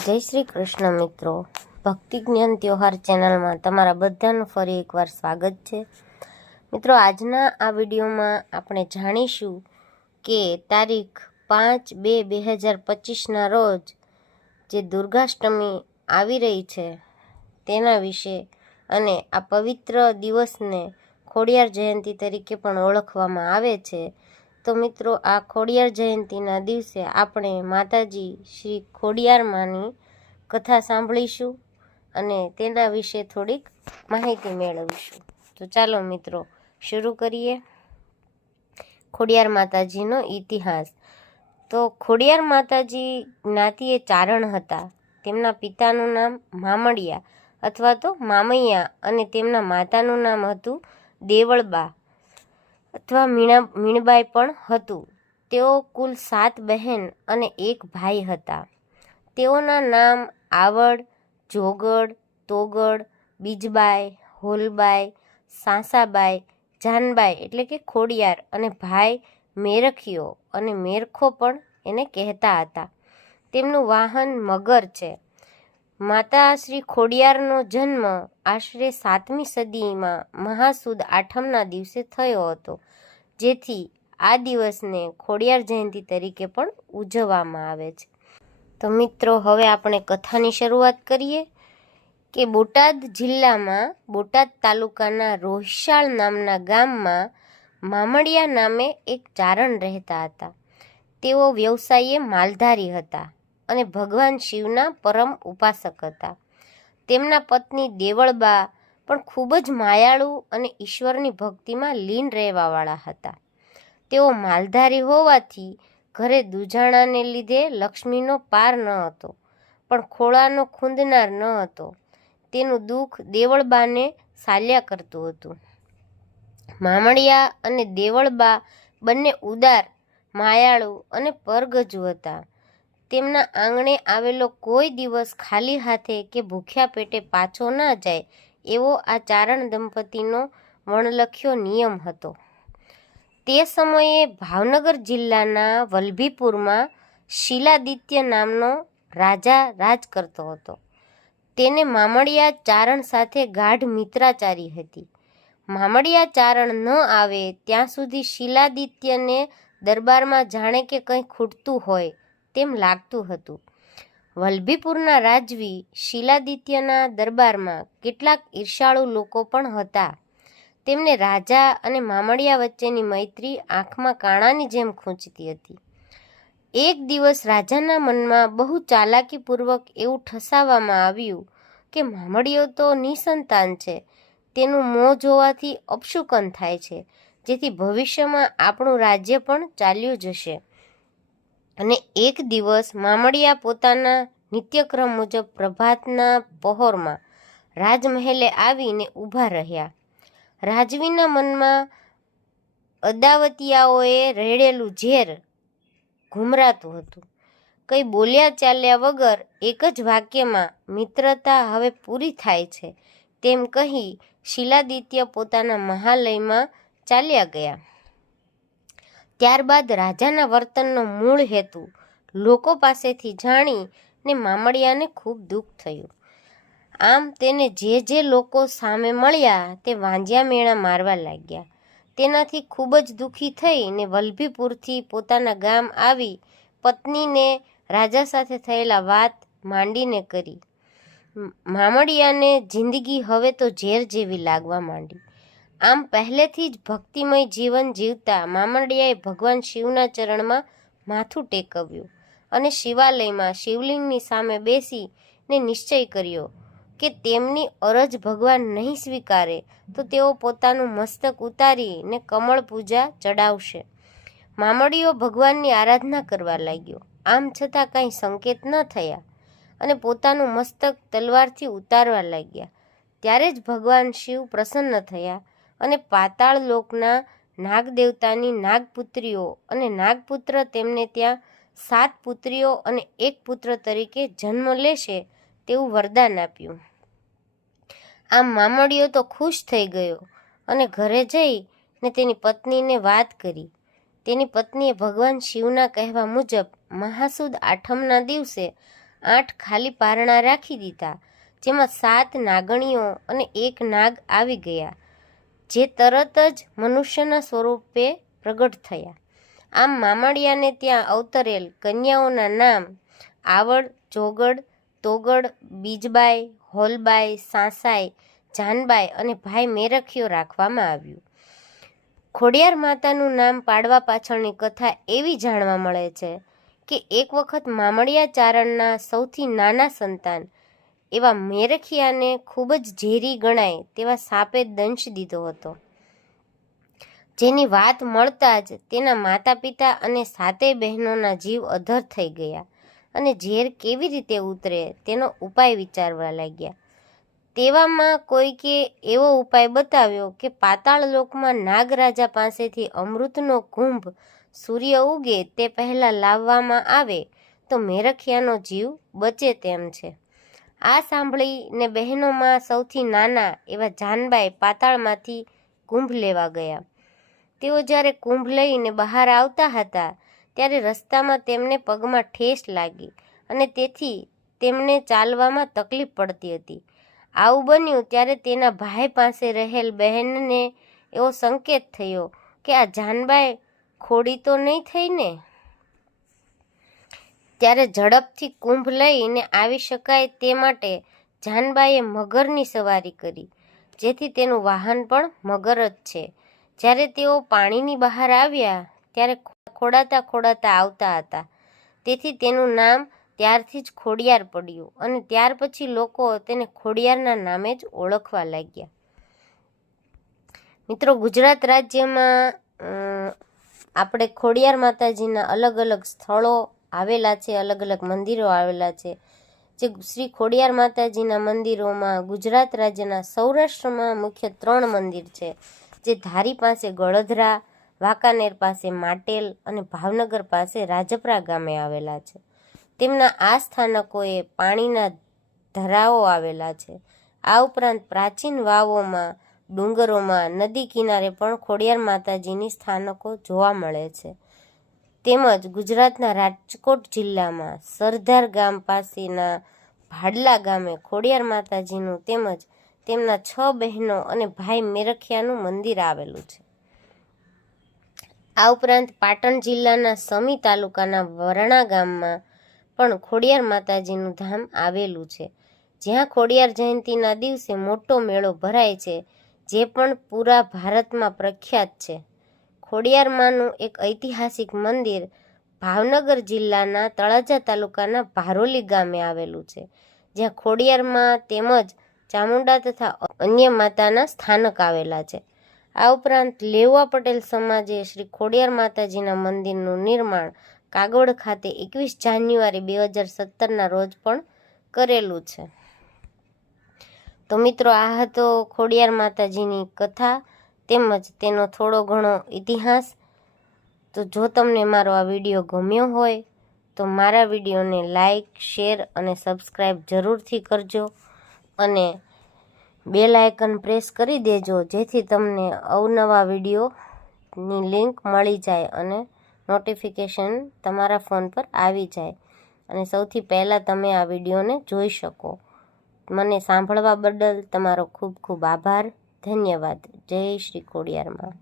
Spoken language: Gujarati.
જય શ્રી કૃષ્ણ મિત્રો, ભક્તિ જ્ઞાન ત્યોહાર ચેનલમાં તમારા બધાનું ફરી એકવાર સ્વાગત છે. મિત્રો, આજના આ વિડીયોમાં આપણે જાણીશું કે તારીખ 5/2/2025ના રોજ જે દુર્ગાષ્ટમી આવી રહી છે તેના વિશે અને આ પવિત્ર દિવસને ખોડિયાર જયંતિ તરીકે પણ ઓળખવામાં આવે છે. તો મિત્રો, આ ખોડિયાર જયંતિના દિવસે આપણે માતાજી શ્રી ખોડિયાર માની કથા સાંભળીશું અને તેના વિશે થોડીક માહિતી મેળવીશું. તો ચાલો મિત્રો શરૂ કરીએ. ખોડિયાર માતાજીનો ઇતિહાસ. તો ખોડિયાર માતાજી જ્ઞાતિએ ચારણ હતા. તેમના પિતાનું નામ મામડિયા અથવા તો મામૈયા અને તેમના માતાનું નામ હતું દેવળબા અથવા મીણબાઈ પણ હતું. તેઓ કુલ 7 બહેન અને 1 ભાઈ હતા. તેઓના નામ આવડ, જોગડ, તોગડ, બીજબાઈ, હોલબાઈ, સાસાબાઈ, જાનબાઈ એટલે કે ખોડિયાર અને ભાઈ મેરખિયો અને મેરખો પણ એને કહેતા હતા. તેમનું વાહન મગર છે. માતા શ્રી ખોડિયારનો જન્મ આશરે 7મી સદીમાં મહાસુદ આઠમના દિવસે થયો હતો, જેથી આ દિવસને ખોડિયાર જયંતિ તરીકે પણ ઉજવવામાં આવે છે. તો મિત્રો, હવે આપણે કથાની શરૂઆત કરીએ કે બોટાદ જિલ્લામાં બોટાદ તાલુકાના રોહિશાળ નામના ગામમાં મામડિયા નામે એક ચારણ રહેતા હતા. તેઓ વ્યવસાયે માલધારી હતા અને ભગવાન શિવના પરમ ઉપાસક હતા. તેમના પત્ની દેવળબા પણ ખૂબ જ માયાળુ અને ઈશ્વરની ભક્તિમાં લીન રહેવાવાળા હતા. તેઓ માલધારી હોવાથી ઘરે દુજાણાને લીધે લક્ષ્મીનો પાર ન હતો, પણ ખોળાનો ખૂંદનાર ન હતો. તેનું દુઃખ દેવળબાને સાલ્યા કરતું હતું. મામડિયા અને દેવળબા બંને ઉદાર, માયાળુ અને પરગજુ હતા. તેમના આંગણે આવેલો કોઈ દિવસ ખાલી હાથે કે ભૂખ્યા પેટે પાછો ના જાય એવો આ ચારણ દંપતીનો વણલખ્યો નિયમ હતો. તે સમયે ભાવનગર જિલ્લાના વલભીપુરમાં શિલાદિત્ય નામનો રાજા રાજ કરતો હતો. તેને મામડિયા ચારણ સાથે ગાઢ મિત્રાચારી હતી. મામડિયા ચારણ ન આવે ત્યાં સુધી શિલાદિત્યને દરબારમાં જાણે કે કંઈ ખૂટતું હોય તેમ લાગતું હતું. વલભીપુરના રાજવી શિલાદિત્યના દરબારમાં કેટલાક ઈર્ષાળુ લોકો પણ હતા. તેમને રાજા અને મામડિયા વચ્ચેની મૈત્રી આંખમાં કાણાની જેમ ખૂંચતી હતી. એક દિવસ રાજાના મનમાં બહુ ચાલાકીપૂર્વક એવું ઠસાવવામાં આવ્યું કે મામડિયો તો નિસંતાન છે, તેનું મોં જોવાથી અપશુકન થાય છે, જેથી ભવિષ્યમાં આપણું રાજ્ય પણ ચાલ્યું જશે. અને એક દિવસ મામડિયા પોતાના નિત્યક્રમ મુજબ પ્રભાતના પહોરમાં રાજમહેલે આવીને ઊભા રહ્યા. રાજવીના મનમાં અદાવતિયાઓએ રેડેલું ઝેર ઘુમરાતું હતું. કંઈ બોલ્યા ચાલ્યા વગર એક જ વાક્યમાં મિત્રતા હવે પૂરી થાય છે તેમ કહી શિલાદિત્ય પોતાના મહાલયમાં ચાલ્યા ગયા. ત્યારબાદ રાજાના વર્તનનો મૂળ હેતુ લોકો પાસેથી જાણીને મામડિયાને ખૂબ દુઃખ થયું. આમ તેને જે લોકો સામે મળ્યા તે વાંજ્યા મેણા મારવા લાગ્યા. તેનાથી ખૂબ જ દુઃખી થઈને વલભીપુરથી પોતાના ગામ આવી પત્નીને રાજા સાથે થયેલા વાત માંડીને કરી. મામડિયાને જિંદગી હવે તો ઝેર જેવી લાગવા માંડી. આમ પહેલેથી જ ભક્તિમય જીવન જીવતા મામડિયાએ ભગવાન શિવના ચરણમાં માથું ટેકવ્યું અને શિવાલયમાં શિવલિંગની સામે બેસીને નિશ્ચય કર્યો કે તેમની અરજ ભગવાન નહીં સ્વીકારે તો તેઓ પોતાનું મસ્તક ઉતારીને કમળ પૂજા ચડાવશે. મામડિયો ભગવાનની આરાધના કરવા લાગ્યો. આમ છતાં કાંઈ સંકેત ન થયા અને પોતાનું મસ્તક તલવારથી ઉતારવા લાગ્યા. ત્યારે જ ભગવાન શિવ પ્રસન્ન થયા અને પાતાળ લોકના નાગદેવતાની નાગપુત્રીઓ અને નાગપુત્ર તેમને ત્યાં 7 પુત્રીઓ અને 1 પુત્ર તરીકે જન્મ લેશે તેવું વરદાન આપ્યું. આમ મામડિયો તો ખુશ થઈ ગયો અને ઘરે જઈને તેની પત્નીને વાત કરી. તેની પત્નીએ ભગવાન શિવના કહેવા મુજબ મહાસુદ આઠમના દિવસે 8 ખાલી પારણા રાખી દીધા, જેમાં 7 નાગણીઓ અને 1 નાગ આવી ગયા, જે તરત જ મનુષ્યના સ્વરૂપે પ્રગટ થયા. આમ મામડિયાને ત્યાં અવતરેલ કન્યાઓના નામ આવડ, જોગડ, તોગડ, બીજબાઈ, હોલબાઈ, સાસાઈ, જાનબાઈ અને ભાઈ મેરખીયો રાખવામાં આવ્યું. ખોડિયાર માતાનું નામ પાડવા પાછળની કથા એવી જાણવા મળે છે કે એક વખત મામડિયા ચારણના સૌથી નાના સંતાન એવા મેરખિયાને ખૂબ જ ઝેરી ગણાય તેવા સાપે દંશ દીધો હતો, જેની વાત મળતા જ તેના માતા પિતા અને 7 બહેનોના જીવ અધર થઈ ગયા અને ઝેર કેવી રીતે ઉતરે તેનો ઉપાય વિચારવા લાગ્યા. તેવામાં કોઈકે એવો ઉપાય બતાવ્યો કે પાતાળ લોકમાં નાગરાજા પાસેથી અમૃતનો કુંભ સૂર્ય ઉગે તે પહેલાં લાવવામાં આવે તો મેરખિયાનો જીવ બચે તેમ છે. આ સાંભળીને બહેનોમાં સૌથી નાના એવા જાનબાઈ પાતાળમાંથી કુંભ લેવા ગયા. તેઓ જ્યારે કુંભ લઈને બહાર આવતા હતા ત્યારે રસ્તામાં તેમને પગમાં ઠેસ લાગી અને તેથી તેમને ચાલવામાં તકલીફ પડતી હતી. આવું બન્યું ત્યારે તેના ભાઈ પાસે રહેલ બહેનને એવો સંકેત થયો કે આ જાનબાઈ ખોડી તો નહીં થઈ ને. ત્યારે ઝડપથી કુંભ લઈને આવી શકાય તે માટે જાનબાઈએ મગરની સવારી કરી, જેથી તેનું વાહન પણ મગર જ છે. જ્યારે તેઓ પાણીની બહાર આવ્યા ત્યારે ખોડાતા ખોડાતા આવતા હતા, તેથી તેનું નામ ત્યારથી જ ખોડિયાર પડ્યું અને ત્યાર પછી લોકો તેને ખોડિયારના નામે જ ઓળખવા લાગ્યા. મિત્રો, ગુજરાત રાજ્યમાં આપણે ખોડિયાર માતાજીના અલગ અલગ સ્થળો આવેલા છે, અલગ અલગ મંદિરો આવેલા છે. જે શ્રી ખોડિયાર માતાજીના મંદિરોમાં ગુજરાત રાજ્યના સૌરાષ્ટ્રમાં મુખ્ય 3 મંદિર છે, જે ધારી પાસે ગળધરા, વાંકાનેર પાસે માટેલ અને ભાવનગર પાસે રાજપરા ગામે આવેલા છે. તેમના આ સ્થાનકોએ પાણીના ધરાઓ આવેલા છે. આ ઉપરાંત પ્રાચીન વાવોમાં, ડુંગરોમાં, નદી કિનારે પણ ખોડિયાર માતાજીની સ્થાનકો જોવા મળે છે. તેમજ ગુજરાતના રાજકોટ જિલ્લામાં સરદાર ગામ પાસેના ભાડલા ગામે ખોડિયાર માતાજીનું તેમજ તેમના 6 બહેનો અને ભાઈ મેરખિયાનું મંદિર આવેલું છે. આ ઉપરાંત પાટણ જિલ્લાના સમી તાલુકાના વરણા ગામમાં પણ ખોડિયાર માતાજીનું ધામ આવેલું છે, જ્યાં ખોડિયાર જયંતિના દિવસે મોટો મેળો ભરાય છે, જે પણ પૂરા ભારતમાં પ્રખ્યાત છે. ખોડિયારમાંનું એક ઐતિહાસિક મંદિર ભાવનગર જિલ્લાના તળાજા તાલુકાના ભારોલી ગામે આવેલું છે, જ્યાં ખોડિયારમાં તેમજ ચામુંડા તથા અન્ય માતાના સ્થાનક આવેલા છે. આ ઉપરાંત લેઉવા પટેલ સમાજે શ્રી ખોડિયાર માતાજીના મંદિરનું નિર્માણ કાગવડ ખાતે 21 જાન્યુઆરી 2017ના રોજ પણ કરેલું છે. તો મિત્રો, આ હતો ખોડિયાર માતાજીની કથા તેમજ તેનો થોડો ઘણો ઇતિહાસ. તો જો તમને મારો આ વિડીયો ગમ્યો હોય તો મારા વિડીયોને લાઈક, શેર અને સબસ્ક્રાઈબ જરૂરથી કરજો અને બેલ આઇકન પ્રેસ કરી દેજો, જેથી તમને અવનવા વિડીયોની લિંક મળી જાય અને નોટિફિકેશન તમારા ફોન પર આવી જાય અને સૌથી પહેલાં તમે આ વિડીયોને જોઈ શકો. મને સાંભળવા બદલ તમારો ખૂબ ખૂબ આભાર. ધન્યવાદ. જય શ્રી ખોડિયારમાં.